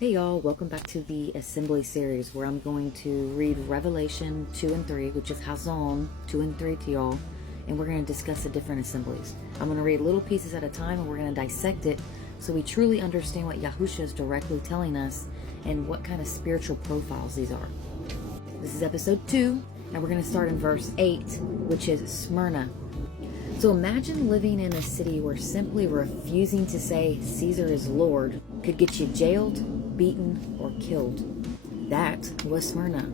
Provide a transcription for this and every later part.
Hey y'all, welcome back to the Assembly series where I'm going to read Revelation 2 and 3, which is Hazon 2 and 3 to y'all, and we're going to discuss the different assemblies. I'm going to read little pieces at a time and we're going to dissect it so we truly understand what Yahusha is directly telling us and what kind of spiritual profiles these are. This is episode 2, and we're going to start in verse 8, which is Smyrna. So imagine living in a city where simply refusing to say Caesar is Lord could get you jailed, beaten, or killed. That was Smyrna,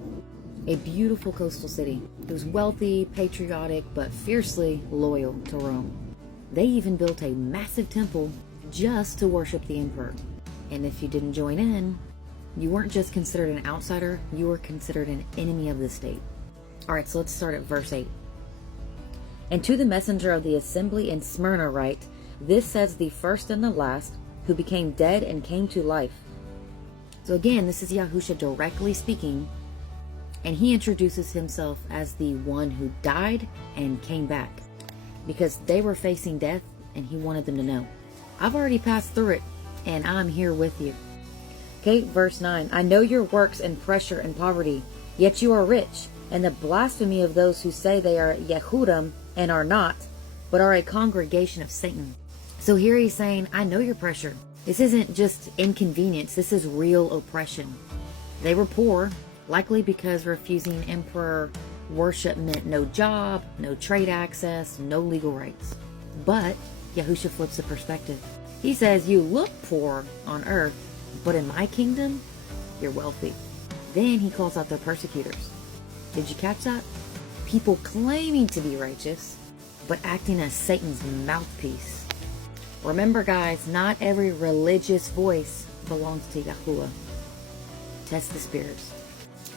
a beautiful coastal city. It was wealthy, patriotic, but fiercely loyal to Rome. They even built a massive temple just to worship the emperor. And if you didn't join in, you weren't just considered an outsider, you were considered an enemy of the state. Alright, so let's start at verse 8. And to the messenger of the assembly in Smyrna write, this says the first and the last, who became dead and came to life. So again, this is Yahusha directly speaking, and he introduces himself as the one who died and came back, because they were facing death, and he wanted them to know, I've already passed through it, and I'm here with you. Okay, verse 9, I know your works and pressure and poverty, yet you are rich, and the blasphemy of those who say they are Yehudim and are not, but are a congregation of Satan. So here he's saying, I know your pressure. This isn't just inconvenience, this is real oppression. They were poor, likely because refusing emperor worship meant no job, no trade access, no legal rights. But Yahusha flips the perspective. He says, you look poor on earth, but in my kingdom, you're wealthy. Then he calls out their persecutors. Did you catch that? People claiming to be righteous, but acting as Satan's mouthpiece. Remember guys, not every religious voice belongs to Yahuwah. Test the spirits.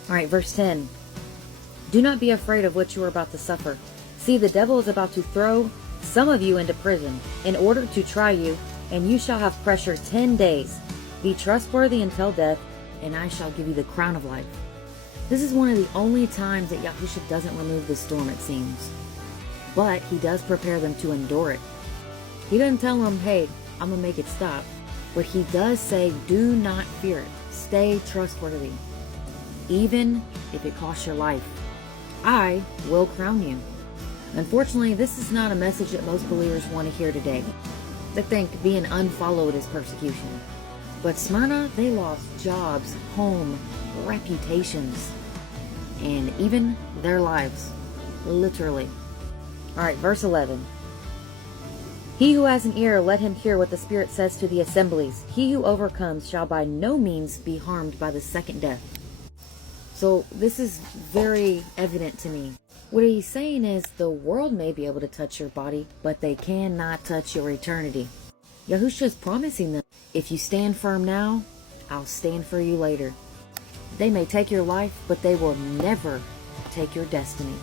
Alright, verse 10. Do not be afraid of what you are about to suffer. See, the devil is about to throw some of you into prison in order to try you, and you shall have pressure 10 days. Be trustworthy until death, and I shall give you the crown of life. This is one of the only times that Yahusha doesn't remove the storm, it seems. But he does prepare them to endure it. He doesn't tell them, hey, I'm going to make it stop. But he does say, do not fear it. Stay trustworthy. Even if it costs your life. I will crown you. Unfortunately, this is not a message that most believers want to hear today. They think being unfollowed is persecution. But Smyrna, they lost jobs, home, reputations, and even their lives. Literally. Alright, verse 11. He who has an ear, let him hear what the Spirit says to the assemblies. He who overcomes shall by no means be harmed by the second death. So this is very evident to me. What he's saying is the world may be able to touch your body, but they cannot touch your eternity. Yahusha is promising them, if you stand firm now, I'll stand for you later. They may take your life, but they will never take your destiny.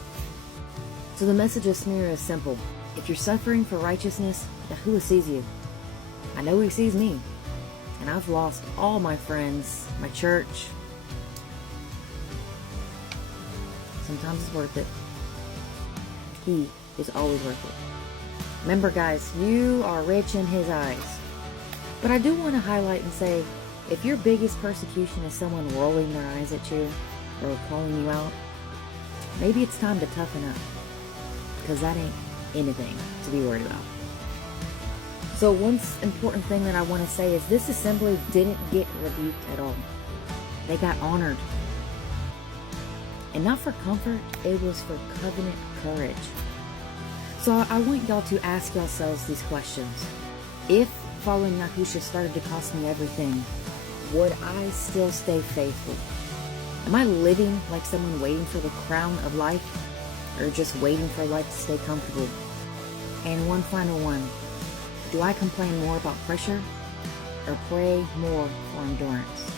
So the message of Smyrna is simple. If you're suffering for righteousness, Yahuwah sees you. I know he sees me. And I've lost all my friends, my church. Sometimes it's worth it. He is always worth it. Remember guys, you are rich in his eyes. But I do want to highlight and say, if your biggest persecution is someone rolling their eyes at you or calling you out, maybe it's time to toughen up, because that ain't anything to be worried about. So one important thing that I want to say is this assembly didn't get rebuked at all. They got honored. And not for comfort, it was for covenant courage. So I want y'all to ask yourselves these questions. If following Yahusha started to cost me everything, would I still stay faithful? Am I living like someone waiting for the crown of life, or just waiting for life to stay comfortable? And one final one. Do I complain more about pressure, or pray more for endurance?